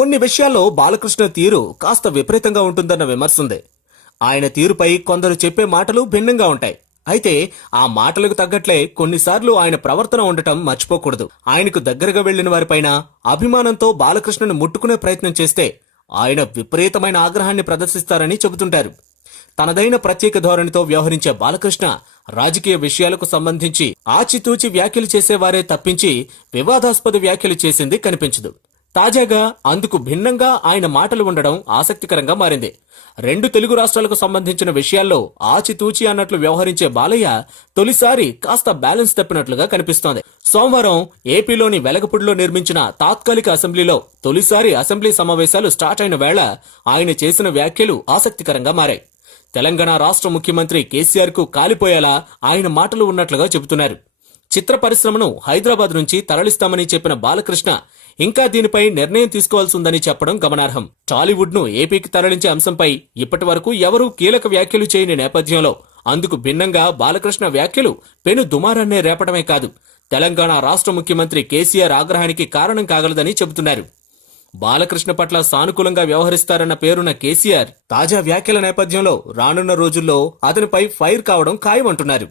కొన్ని విషయాల్లో బాలకృష్ణ తీరు కాస్త విపరీతంగా ఉంటుందన్న విమర్శుంది. ఆయన తీరుపై కొందరు చెప్పే మాటలు భిన్నంగా ఉంటాయి. అయితే ఆ మాటలకు తగ్గట్లే కొన్నిసార్లు ఆయన ప్రవర్తన ఉండటం మర్చిపోకూడదు. ఆయనకు దగ్గరగా వెళ్లిన వారిపైన అభిమానంతో బాలకృష్ణను ముట్టుకునే ప్రయత్నం చేస్తే ఆయన విపరీతమైన ఆగ్రహాన్ని ప్రదర్శిస్తారని చెబుతుంటారు. తనదైన ప్రత్యేక ధోరణితో వ్యవహరించే బాలకృష్ణ రాజకీయ విషయాలకు సంబంధించి ఆచితూచి వ్యాఖ్యలు చేసేవారే తప్పించి వివాదాస్పద వ్యాఖ్యలు చేసింది కనిపించదు. తాజాగా అందుకు భిన్నంగా ఆయన మాటలు ఉండడం ఆసక్తికరంగా మారింది. 2 తెలుగు రాష్ట్రాలకు సంబంధించిన విషయాల్లో ఆచితూచి అన్నట్లు వ్యవహరించే బాలయ్య తొలిసారి కాస్త బ్యాలెన్స్ తప్పినట్లుగా కనిపిస్తోంది. సోమవారం ఏపీలోని వెలగపూడిలో నిర్మించిన తాత్కాలిక అసెంబ్లీలో తొలిసారి అసెంబ్లీ సమావేశాలు స్టార్ట్ అయిన వేళ ఆయన చేసిన వ్యాఖ్యలు ఆసక్తికరంగా మారాయి. తెలంగాణ రాష్ట్ర ముఖ్యమంత్రి కేసీఆర్ కు కాలిపోయేలా ఆయన మాటలు ఉన్నట్లుగా చెబుతున్నారు. చిత్ర పరిశ్రమను హైదరాబాద్ నుంచి తరలిస్తామని చెప్పిన బాలకృష్ణ ఇంకా దీనిపై నిర్ణయం తీసుకోవాల్సి ఉందని చెప్పడం గమనార్హం. టాలీవుడ్ ను ఏపీకి తరలించే అంశంపై ఇప్పటి వరకు ఎవరూ కీలక వ్యాఖ్యలు చేయని నేపథ్యంలో అందుకు భిన్నంగా బాలకృష్ణ వ్యాఖ్యలు పెను దుమారాన్నే రేపడమే కాదు, తెలంగాణ రాష్ట్ర ముఖ్యమంత్రి కేసీఆర్ ఆగ్రహానికి కారణం కాగలదని చెబుతున్నారు. బాలకృష్ణ పట్ల సానుకూలంగా వ్యవహరిస్తారన్న పేరున్న కేసీఆర్ తాజా వ్యాఖ్యల నేపథ్యంలో రానున్న రోజుల్లో అతనిపై ఫైర్ కావడం ఖాయమంటున్నారు.